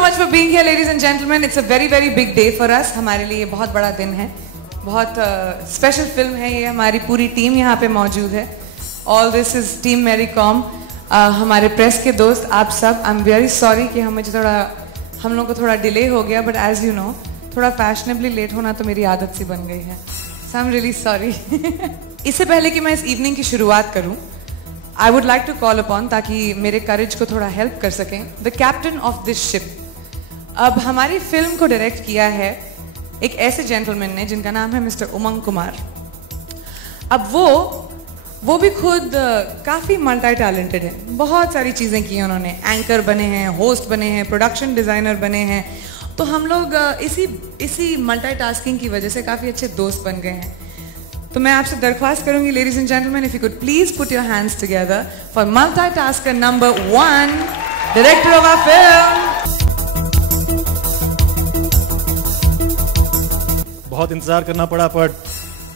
much for being here, ladies and gentlemen. It's a very very big day for us. हमारे लिए बहुत बड़ा दिन है, बहुत स्पेशल फिल्म है ये. हमारी पूरी टीम यहाँ पे मौजूद है. All this is Team Mary Com. हमारे प्रेस के दोस्त आप सब. I'm very sorry कि हम लोग को थोड़ा डिले हो गया, but as you know, थोड़ा फैशनेबली लेट होना तो मेरी आदत सी बन गई है. So I'm really sorry. इससे पहले कि मैं इस इवनिंग की शुरुआत करूं, I would like to call upon, ताकि मेरे करेज को थोड़ा हेल्प कर सकें, the captain of this ship. अब हमारी फिल्म को डायरेक्ट किया है एक ऐसे जेंटलमैन ने जिनका नाम है मिस्टर उमंग कुमार. अब वो भी खुद काफ़ी मल्टी टैलेंटेड है. बहुत सारी चीज़ें की उन्होंने. एंकर बने हैं, होस्ट बने हैं, प्रोडक्शन डिज़ाइनर बने हैं. तो हम लोग इसी मल्टीटास्किंग की वजह से काफ़ी अच्छे दोस्त बन गए हैं. तो मैं आपसे दरख्वास्त करूंगी, ladies and gentleman, if you could please put your hands together for multitasker number 1, director of our film. बहुत इंतजार करना पड़ा, पर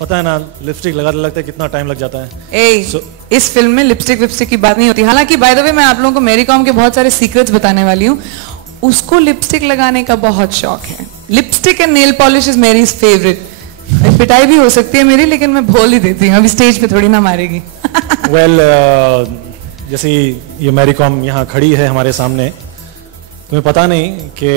पता है ना, लिपस्टिक लगाते लगता है कितना टाइम लग जाता है. इस फिल्म में लिपस्टिक की बात नहीं होती. हालांकि बाय द वे मैं आप लोगों को मैरी कॉम के बहुत सारे सीक्रेट्स बताने वाली हूँ. उसको लिपस्टिक लगाने का बहुत शौक है. Lipstick and nail polish is मेरी फेवरेट. पिटाई भी हो सकती है मेरी, लेकिन मैं बोल ही देती हूँ. अभी स्टेज पे थोड़ी ना मारेगी. वेल, जैसे ये मैरी कॉम यहाँ खड़ी है हमारे सामने, तुम्हें पता नहीं कि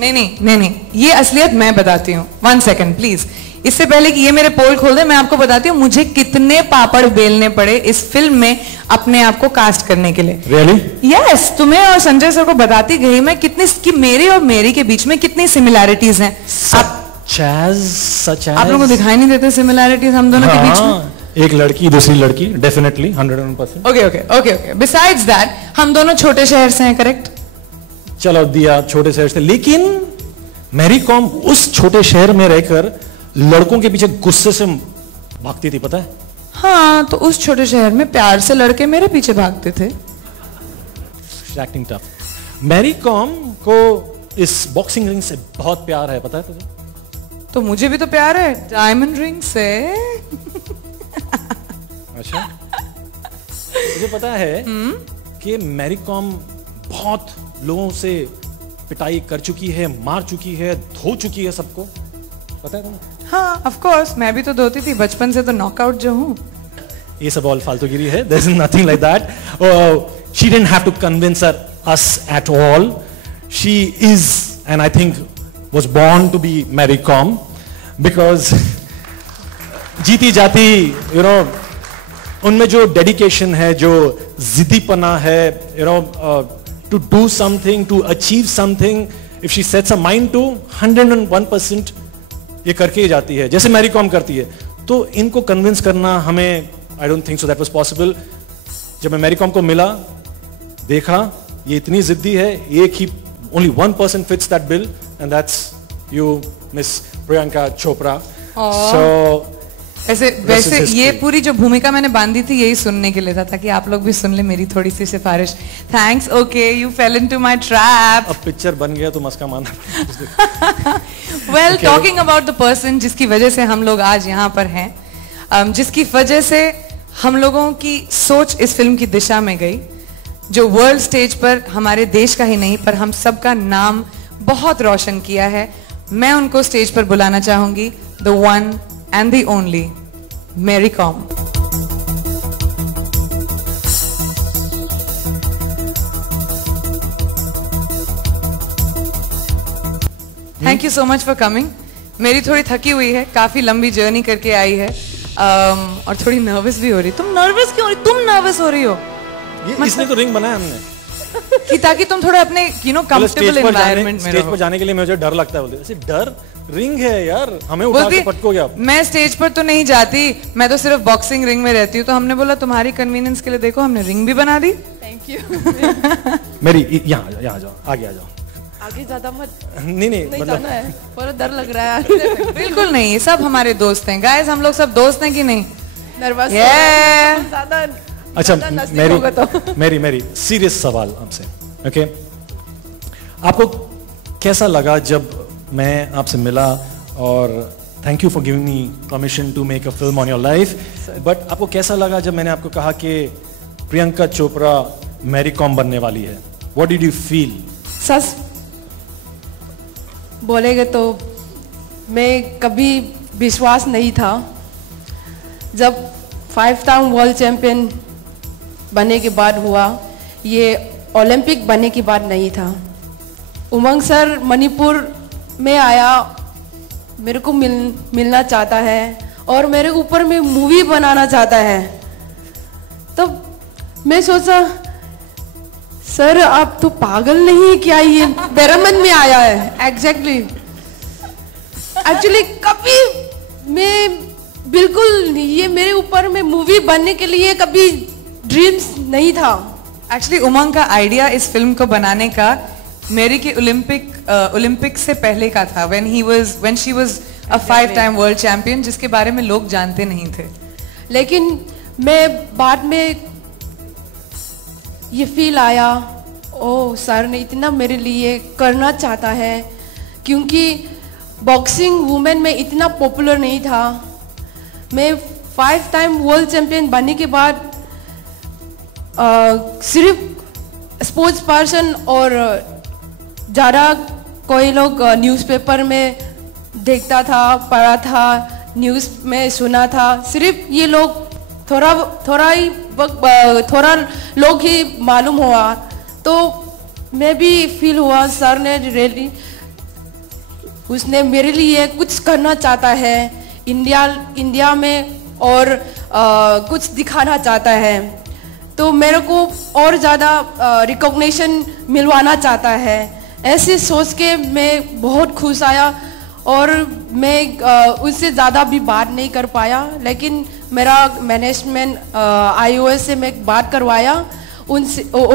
नहीं, ये असलियत मैं बताती हूँ. 1 सेकंड प्लीज. इससे पहले कि ये मेरे पोल खोल दे, मैं आपको बताती हूँ मुझे कितने पापड़ बेलने पड़े इस फिल्म में अपने आप को कास्ट करने के लिए. Really? Yes, तुम्हें और संजय सर को बताती गई मैं कि मेरे और मेरी के बीच में कितनी सिमिलैरिटीज हैं. आप लोगों को दिखाई नहीं देते सिमिलैरिटीज हम दोनों के बीच में? एक लड़की दूसरी लड़की, डेफिनेटली 100%. ओके. बिसाइड्स दैट हम दोनों छोटे शहर से हैं, करेक्ट? चलो दिया, छोटे शहर से, लेकिन मैरी कॉम उस छोटे शहर में रहकर लड़कों के पीछे गुस्से से भागती थी, पता है? हाँ, तो उस छोटे शहर में प्यार से लड़के मेरे पीछे भागते थे. Acting tough. मैरी कॉम को इस बॉक्सिंग रिंग से बहुत प्यार है, पता है तुझे? तो मुझे भी तो प्यार है डायमंड रिंग से. अच्छा, मुझे पता है कि मैरी कॉम बहुत लोगों से पिटाई कर चुकी है, मार चुकी है, धो चुकी है सबको, पता है तुम्हें? हाँ, ऑफ कोर्स, मैं भी तो धोती थी बचपन से, तो नॉकआउट जो हूँ. ये सब ऑल फालतूगिरी है. There is nothing like that. She didn't have to convince us at all. She is, and I think was born to be Mary Com, because जीती जाती, you know, उनमें जो डेडिकेशन है, जो जिद्दीपना है, you know, to do something, to achieve something, if she sets her mind to, 101% ये करके ही जाती है, जैसे मैरी कॉम करती है. तो इनको कन्विंस करना हमें, I don't think so that was possible. जब मैं मैरी कॉम को मिला, देखा ये इतनी जिद्दी है, एक ही only one person fits that bill, and that's you, Miss Priyanka Chopra. So वैसे ये पूरी जो भूमिका मैंने बांधी थी यही सुनने के लिए था, ताकि आप लोग भी सुन ले मेरी थोड़ी सी सिफारिश. Thanks. Okay, you fail into my trap. अब पिक्चर बन गया तो मस्का मारना. Well, talking about the person जिसकी वजह से हम लोग आज यहाँ पर हैं, जिसकी वजह से हम लोगों की सोच इस फिल्म की दिशा में गई, जो वर्ल्ड स्टेज पर हमारे देश का ही नहीं पर हम सबका नाम बहुत रोशन किया है. मैं उनको स्टेज पर बुलाना चाहूंगी, the one and the only Mary Kom. Thank you so much for coming. मेरी थोड़ी थकी हुई है, काफी लंबी जर्नी करके आई है, और थोड़ी नर्वस भी हो रही. तुम नर्वस क्यों हो रही? तुम नर्वस हो रही हो? इसने तो रिंग बनाया हमने कि ताकि तुम थोड़ा अपने कंफर्टेबल एनवायरनमेंट में रहो. स्टेज पर जाने के लिए मुझे डर लगता है. बोलते ऐसे डर, रिंग है यार, हमें उठा के पटकोगे आप. मैं स्टेज पर तो नहीं जाती, मैं तो सिर्फ बॉक्सिंग रिंग में रहती हूँ. तो हमने बोला तुम्हारी कन्वीनियंस के लिए देखो हमने रिंग भी बना दी. Thank you. मेरी यहाँ जाओ, आगे आ जाओ. आगे ज्यादा मत. नहीं मतलब जाना है, पर डर लग रहा है. बिल्कुल नहीं, ये सब हमारे दोस्त हैं. गाइस, हम लोग सब दोस्त हैं कि नहीं? नर्वस ज्यादा. अच्छा, मेरी सीरियस सवाल आपसे. ओके, आपको कैसा लगा जब मैं आपसे मिला? और thank you for giving me permission to make a film on your life. But आपको कैसा लगा जब मैंने आपको कहा कि प्रियंका चोपड़ा मैरी कॉम बनने वाली है? What did you feel? बोलेंगे तो मैं कभी विश्वास नहीं था। जब 5 टाइम वर्ल्ड चैंपियन बनने के बाद हुआ, ये ओलंपिक बनने के बाद नहीं था। उमंग सर मणिपुर में आया, मेरे को मिलना चाहता है और मेरे ऊपर में मूवी बनाना चाहता है। तो मैं सोचा सर आप तो पागल नहीं है क्या, ये मेरे मन में आया है। एग्जैक्टली एक्चुअली कभी मैं बिल्कुल ये मेरे ऊपर में मूवी बनने के लिए कभी ड्रीम्स नहीं था। एक्चुअली उमंग का आइडिया इस फिल्म को बनाने का मेरी की ओलंपिक से पहले का था, when she was a 5 time world champion, जिसके बारे में लोग जानते नहीं थे। लेकिन मैं बाद में ये फील आया, ओ सर ने इतना मेरे लिए करना चाहता है, क्योंकि बॉक्सिंग वुमेन में इतना पॉपुलर नहीं था। मैं 5 टाइम वर्ल्ड चैंपियन बनने के बाद सिर्फ स्पोर्ट्स पर्सन और ज़्यादा कोई लोग न्यूज़पेपर में देखता था, पढ़ा था, न्यूज़ में सुना था, सिर्फ ये लोग थोड़ा लोग ही मालूम हुआ। तो मैं भी फील हुआ सर ने रियली उसने मेरे लिए कुछ करना चाहता है इंडिया में और कुछ दिखाना चाहता है। तो मेरे को और ज़्यादा रिकॉग्निशन मिलवाना चाहता है। ऐसे सोच के मैं बहुत खुश आया और मैं उससे ज़्यादा भी बात नहीं कर पाया, लेकिन मेरा मैनेजमेंट IOS से मैं बात करवाया, उन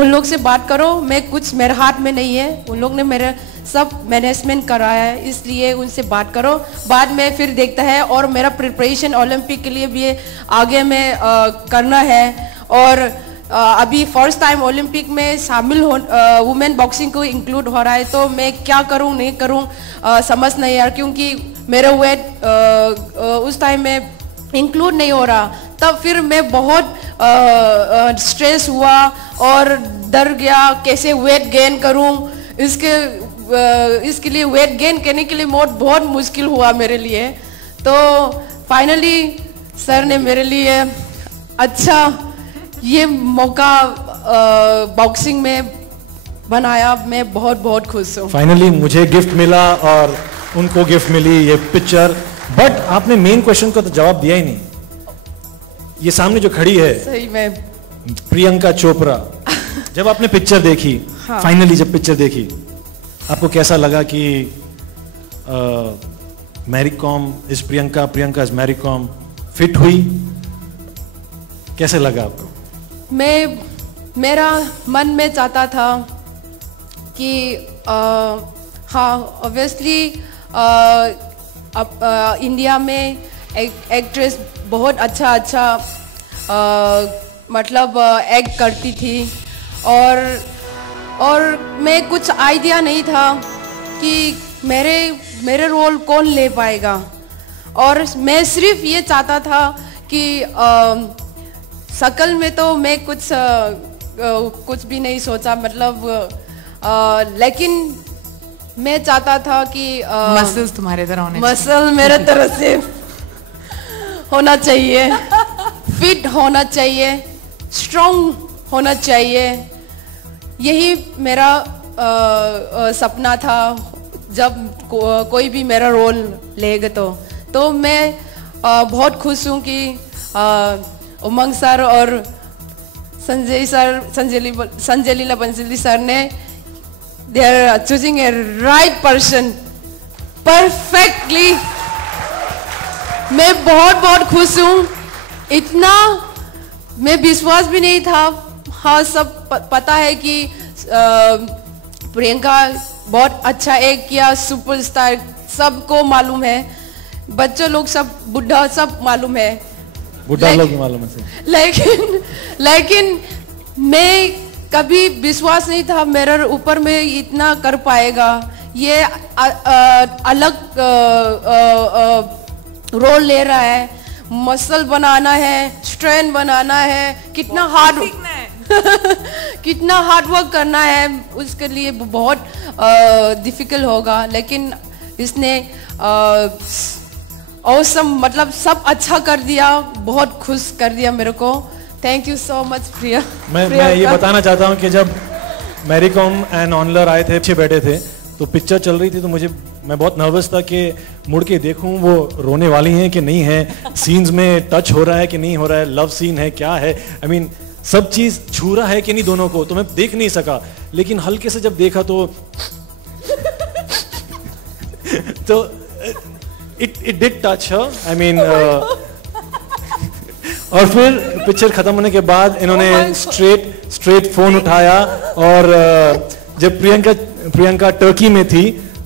लोग से बात करो, मैं कुछ मेरे हाथ में नहीं है, उन लोग ने मेरे सब मैनेजमेंट कराया है, इसलिए उनसे बात करो, बाद में फिर देखता है। और मेरा प्रिपरेशन ओलंपिक के लिए भी आगे में करना है। और अभी फर्स्ट टाइम ओलंपिक में शामिल हो वुमेन बॉक्सिंग को इंक्लूड हो रहा है, तो मैं क्या करूं नहीं करूं समझ नहीं यार, क्योंकि मेरा वेट उस टाइम में इंक्लूड नहीं हो रहा। तब फिर मैं बहुत स्ट्रेस हुआ और डर गया कैसे वेट गेन करूं। इसके लिए वेट गेन करने के लिए बहुत मुश्किल हुआ मेरे लिए। तो फाइनली सर ने मेरे लिए अच्छा ये मौका बॉक्सिंग में बनाया। मैं बहुत खुश हूँ। फाइनली मुझे गिफ्ट मिला और उनको गिफ्ट मिली ये पिक्चर। बट आपने मेन क्वेश्चन को तो जवाब दिया ही नहीं। ये सामने जो खड़ी है सही में प्रियंका चोपड़ा, जब आपने पिक्चर देखी, हाँ। फाइनली जब पिक्चर देखी, आपको कैसा लगा कि Mary Kom is Priyanka, Priyanka is Mary Kom fit हुई? कैसे लगा आपको? मेरा मन में चाहता था कि हाँ ऑब्वियसली इंडिया में एक्ट्रेस बहुत अच्छा मतलब एक्ट करती थी, और मैं कुछ आइडिया नहीं था कि मेरे रोल कौन ले पाएगा। और मैं सिर्फ ये चाहता था कि शकल में तो मैं कुछ भी नहीं सोचा, मतलब लेकिन मैं चाहता था कि मसल्स तुम्हारे तरह होने मसल मेरे तरह से होना चाहिए, फिट होना चाहिए, स्ट्रॉन्ग होना चाहिए। यही मेरा सपना था जब कोई भी मेरा रोल लेगा। तो मैं बहुत खुश हूँ कि उमंग सर और संजय लीला बंसली सर ने they are choosing a right person perfectly। मैं बहुत खुश हूँ। इतना मैं विश्वास भी नहीं था। हाँ सब पता है कि प्रियंका बहुत अच्छा एक्ट किया, सुपरस्टार सबको मालूम है, बच्चों लोग सब, बुढ़ा सब मालूम है, बुढ़ा लोग मालूम है। लेकिन मैं कभी विश्वास नहीं था मेरे ऊपर में इतना कर पाएगा। ये अलग रोल ले रहा है, मसल बनाना है, स्ट्रेंथ बनाना है, कितना हार्ड वर्क करना है, उसके लिए बहुत डिफिकल्ट होगा। लेकिन इसने awesome, मतलब सब अच्छा कर दिया, बहुत खुश कर दिया मेरे को। थैंक यू सो मच प्रिया। मैं ये बताना चाहता हूँ कि जब मैरी कॉम एंड ऑनलर आए थे, पीछे बैठे थे, तो पिक्चर चल रही थी, तो मैं बहुत नर्वस था कि मुड़ के देखूं वो रोने वाली हैं कि नहीं है, सीन्स में टच हो रहा है कि नहीं हो रहा है, लव सीन है क्या है, आई मीन सब चीज छू रहा है कि नहीं दोनों को, तो मैं देख नहीं सका। लेकिन हल्के से जब देखा तो it did touch her, I mean और फिर पिक्चर खत्म होने के बाद इन्होंने स्ट्रेट फोन उठाया और जब प्रियंका टर्की में थी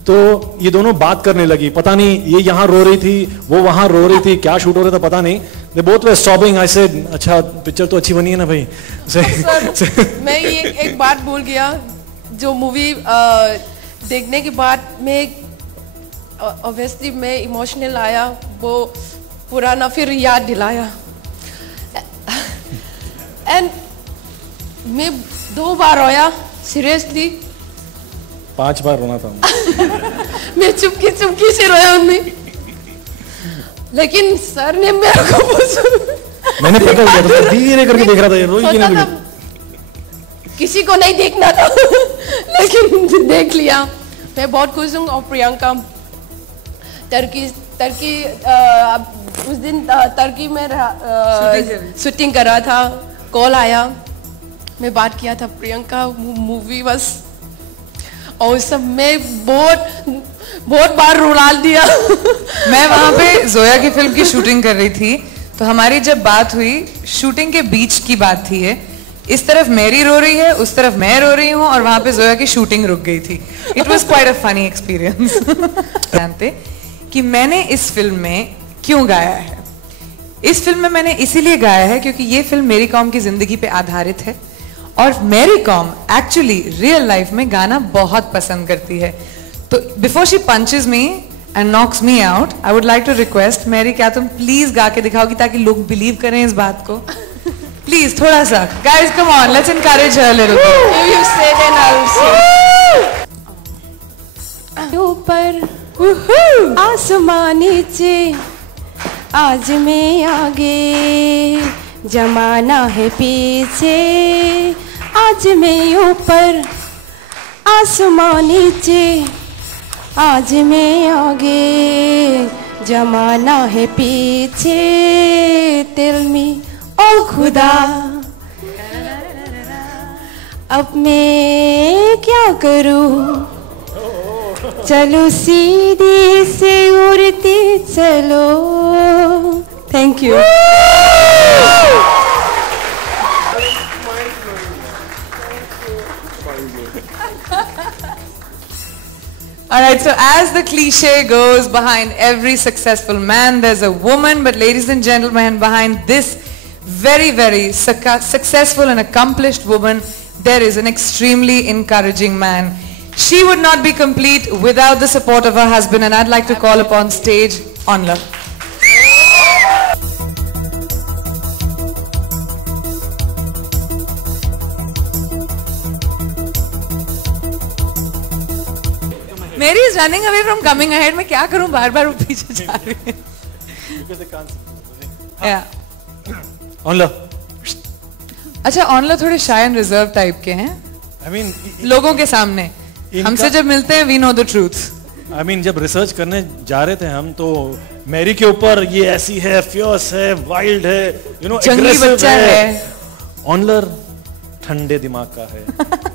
तो ये दोनों बात करने लगी। पता नहीं ये यहाँ रो रही थी, वो वहां रो रही थी, क्या शूट हो रहा था पता नहीं। They both were sobbing. I said, अच्छा पिक्चर तो अच्छी बनी है ना भाई। मैं ये एक बात भूल गया, जो मूवी देखने के बाद मैं ऑब्वियसली मैं इमोशनल आया, वो पुराना फिर याद दिलाया। एंड मैं 2 बार रोया, सीरियसली 5 बार रोना था। मैं चुपकी से रोया उनमें, लेकिन सर ने मेरे को मैंने पकड़ लिया था, धीरे करके देख रहा था, ये रोई कि नहीं। किसी को नहीं देखना था लेकिन देख लिया। मैं बहुत खुश हूँ। और प्रियंका टर्की उस दिन टर्की में शूटिंग कर रहा था, कॉल आया, मैं बात किया था प्रियंका मूवी बस, और सब में बहुत बार रुला दिया। मैं वहां पे जोया की फिल्म की शूटिंग कर रही थी, तो हमारी जब बात हुई, शूटिंग के बीच की बात थी ये, इस तरफ मैरी रो रही है, उस तरफ मैं रो रही हूँ, और वहां पे जोया की शूटिंग रुक गई थी। It was quite a funny experience. जानते कि मैंने इस फिल्म में क्यों गाया है? इस फिल्म में मैंने इसीलिए गाया है क्योंकि ये फिल्म मैरी कॉम की जिंदगी पे आधारित है, और Mary Kom actually real life में गाना बहुत पसंद करती है। तो before she punches me and knocks me out, I would like to request, Mary क्या तुम प्लीज गा के दिखाओगी ताकि लोग बिलीव करें इस बात को? प्लीज थोड़ा सा, guys come on, let's encourage her little bit. You से देन आई विल से। ऊपर आसमान नीचे, आज मैं आगे, जमाना है पीछे, आज मैं ऊपर आसमान नीचे, आज मैं आगे, जमाना है पीछे, टेल मी ओ खुदा अब मैं क्या करूं, चलो सीधी से उड़ती चलो। Thank you. All right, so as the cliche goes, behind every successful man there's a woman, but ladies and gentlemen, behind this very, very successful and accomplished woman, there is an extremely encouraging man. She would not be complete without the support of her husband, and I'd like to call upon stage Onla. Mary is running away from coming ahead. मैं क्या करूं, बार-बार वो पीछे जा रही है। Onla. अच्छा, ऑनला थोड़े शाय एंड रिजर्व टाइप के हैं। I mean, लोगों के सामने हमसे जब मिलते हैं, we know the truth. I mean, जब रिसर्च करने जा रहे थे हम, तो मैरी के ऊपर ये ऐसी है, फियर्स है, वाइल्ड है, यू नो, जंगली बच्चा है। ऑनलर ठंडे दिमाग का है,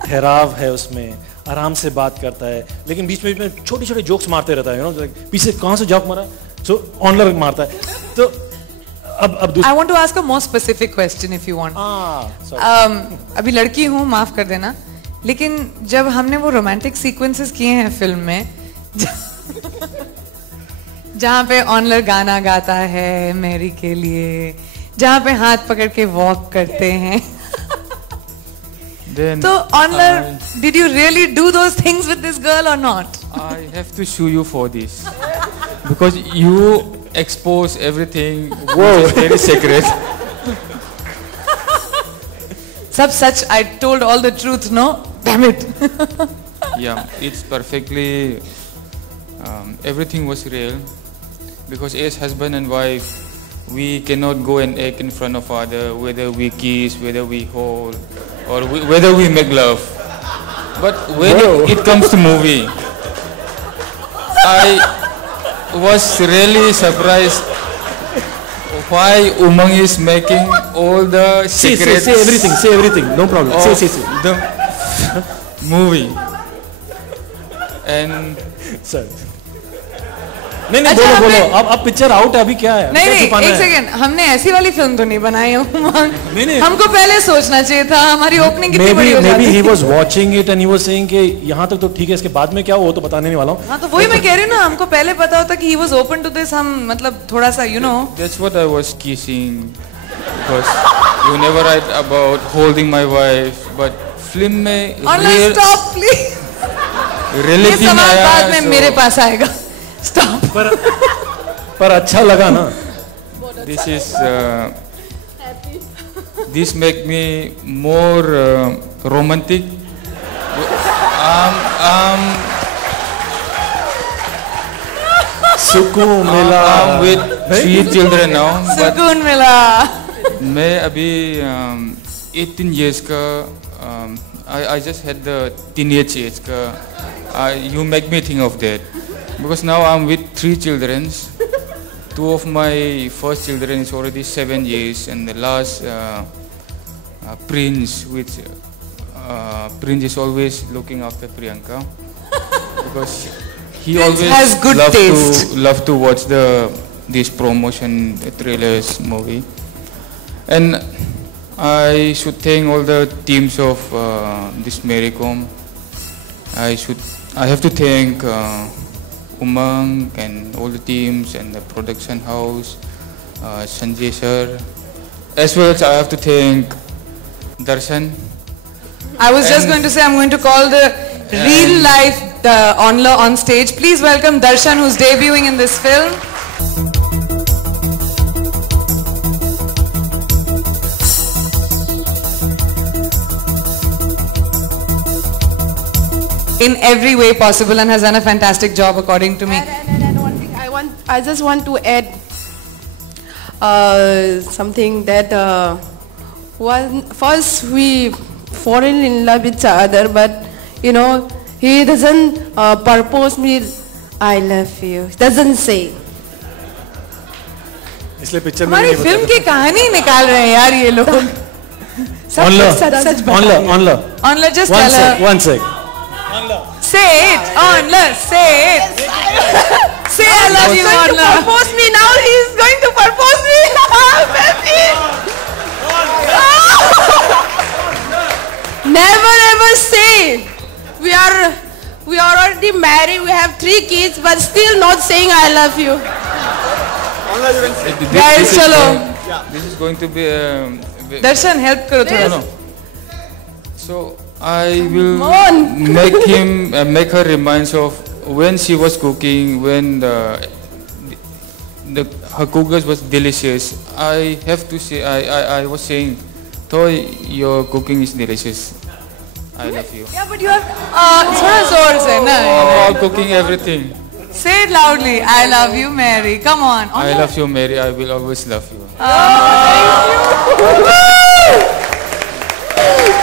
ठहराव है उसमें, आराम से बात करता है, लेकिन बीच में छोटे छोटे जोक्स मारते रहता है, यू नो, पीछे कहाँ से जोक मारा, सो ऑनलर मारता है। तो अब I want to ask a more specific question if you want. अभी लड़की हूँ, माफ कर देना, लेकिन जब हमने वो रोमांटिक सीक्वेंसेस किए हैं फिल्म में, जहाँ पे ऑनलर गाना गाता है मैरी के लिए, जहाँ पे हाथ पकड़ के वॉक करते हैं, तो ऑनलर, did you really do those things with this girl or not? I have to sue you for this because you expose everything which is very secret. सब सच, I told all the truth, no? Damn it. Yeah, it's perfectly everything was real, because as husband and wife, we cannot go and act in front of other, whether we kiss, whether we hold, or whether we make love. But when it comes to movie, I was really surprised why Umang is making all the secrets. Say everything, no problem. Say. The movie. And Sir. नहीं बोलो अब picture out है, अभी क्या है? नहीं एक second, हमने ऐसी वाली फिल्म तो नहीं बनाई है। हमको पहले सोचना चाहिए था, हमारी ओपनिंग कितनी बड़ी हो जाती। Maybe he was watching it and he was saying कि यहाँ तक तो ठीक है, इसके बाद में क्या हो तो बताने नहीं वाला हूँ। हाँ तो वही मैं कह रही हूँ ना, हमको पहले पता होता कि he was open to this, हम मतलब थोड़ा सा you know। That's what I was kissing, because you never write about holding my wife, but film में real stop please। ये सवाल बाद में मेरे पास आएगा। Stop. पर अच्छा लगा ना। This is this make me more romantic. सुकून मिला। I'm with 3 children now. सुकून मिला। मैं अभी 18 years का, I just had the teenage age का. You make me think of that. Because now I'm with 3 children. 2 of my first children is already 7 years, and the last Prince, which Prince is always looking after Priyanka, because he Prince always has good taste. love to watch this promotion trailers movie. And I should thank all the teams of this Mary Com. I have to thank Umang and all the teams and the production house, Sanjay sir, as well as I have to thank Darshan. I was just going to say, I'm going to call the real life Onla on stage. Please welcome Darshan, who's debuting in this film. In every way possible, and has done a fantastic job according to me. And one thing I just want to add something that first we fall in love with each other, but you know, he doesn't purpose me, I love you. He doesn't say. इसलिए picture में हमारी film की कहानी निकाल रहे हैं यार ये लोग। Onla, just tell her. One sec. Say it, Onla, say it. Say I love you, Onla. He's going to propose me now. He's going to propose me. Baby. Never ever say. We are already married. We have 3 kids, but still not saying I love you. Guys, chalo. This is going to be. Darshan, help karo thoda. No. So I will make her reminds of when she was cooking, when her cookers was delicious. I have to say, I was saying, Toy, your cooking is delicious. I love you. Yeah, but you have थोड़ा जोर से ना. All cooking, everything. Say it loudly. I love you, Mary. Come on. I love you, Mary. I will always love you.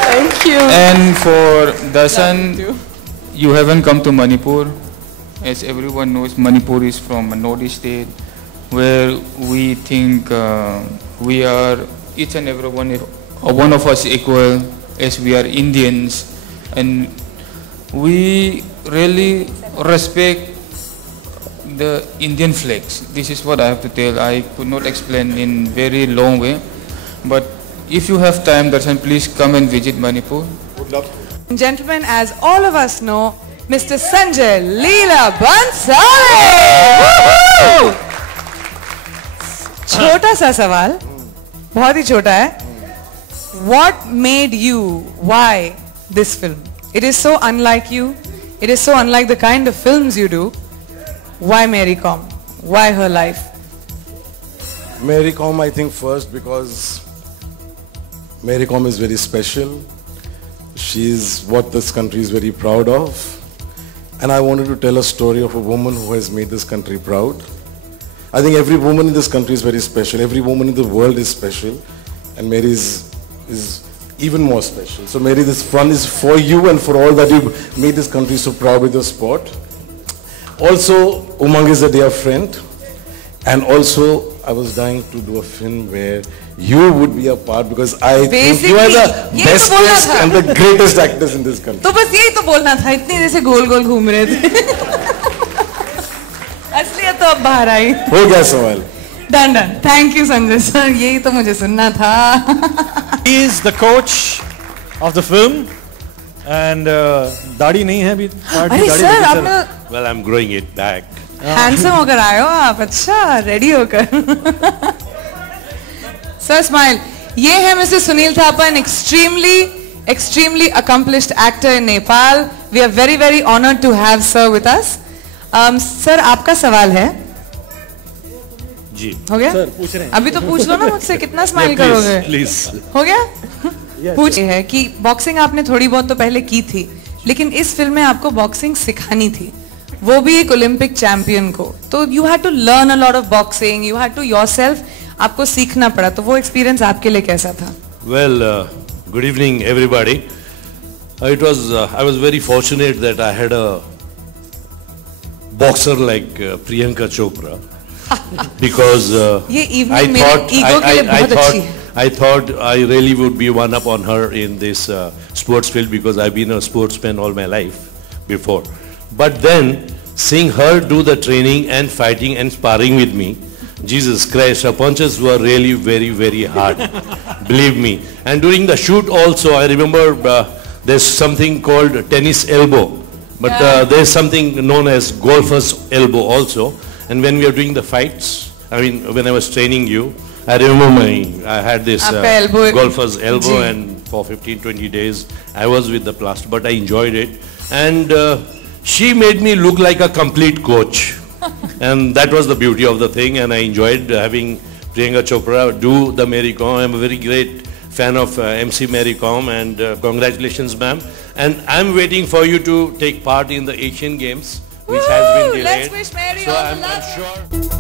Thank you. And for Darshan, you haven't come to Manipur. As everyone knows, Manipur is from a northeast state where we think we are each and every one of us equal, as we are Indians, and we really respect the Indian flags. This is what I have to tell. I could not explain in very long way, but if you have time, Darshan, please come and visit Manipur. Would love to. Gentlemen, as all of us know, Mr. Sanjay Leela Bhansali. छोटा सा सवाल, बहुत ही छोटा है. What made you? Why this film? It is so unlike you. It is so unlike the kind of films you do. Why Mary Com? Why her life? Mary Com, I think first because Mary Com is very special. She's what this country is very proud of. And I wanted to tell a story of a woman who has made this country proud. I think every woman in this country is very special. Every woman in the world is special. And Mary is even more special. So Mary, this fun is for you and for all that you made this country so proud with your sport. Also, Umang is a dear friend. And also, I was dying to do a film where you would be a part, because I think you are the bestest and the greatest actors in this country. तो बस यही तो बोलना था, इतनी देर से गोल गोल घूम रहे थे. असलियत तो अब बाहर आई. हो गया सवाल. Done. Thank you, Sanjay sir. यही तो मुझे सुनना था. He is the coach of the film, and दाढ़ी नहीं है अभी. अरे सर आपने Well, I'm growing it back. Handsome होकर आए हो आप. अच्छा, रेडी होकर. Sir smile. ये है mister Sunil Thapa, extremely accomplished actor in Nepal. We are very very honored to have sir with us. Sir आपका सवाल है. जी. हो गया? सर पूछ रहे हैं. अभी तो पूछ लो ना मुझसे, कितना स्माइल करोगे? Please. हो गया? पूछ है कि बॉक्सिंग आपने थोड़ी बहुत तो पहले की थी, लेकिन इस फिल्म में आपको बॉक्सिंग सिखानी थी, वो भी एक ओलंपिक चैंपियन को. तो you had to learn a lot of boxing, you had to yourself, आपको सीखना पड़ा. तो वो एक्सपीरियंस आपके लिए कैसा था? Well, good evening, everybody. I was very fortunate that I had a boxer like Priyanka Chopra, because ये इवनिंग मेरे ईगो के लिए बहुत अच्छी है. I thought I really would be one up on her in this sports field, because I've been a sportsman all my life before. But then seeing her do the training and fighting and sparring with me, Jesus Christ, her punches were really very, very hard. Believe me. And during the shoot also, I remember there's something called tennis elbow, but there's something known as golfer's elbow also. And when we were doing the fights, I mean, when I was training you, I remember I had this golfer's elbow, and for 15-20 days I was with the plaster, but I enjoyed it. And she made me look like a complete coach. And that was the beauty of the thing, and I enjoyed having Priyanka Chopra do the Mary Kom. I'm a very great fan of MC Mary Kom, and congratulations, ma'am. And I'm waiting for you to take part in the Asian Games, which has been delayed. Let's wish Mary so all the I'm luck. sure.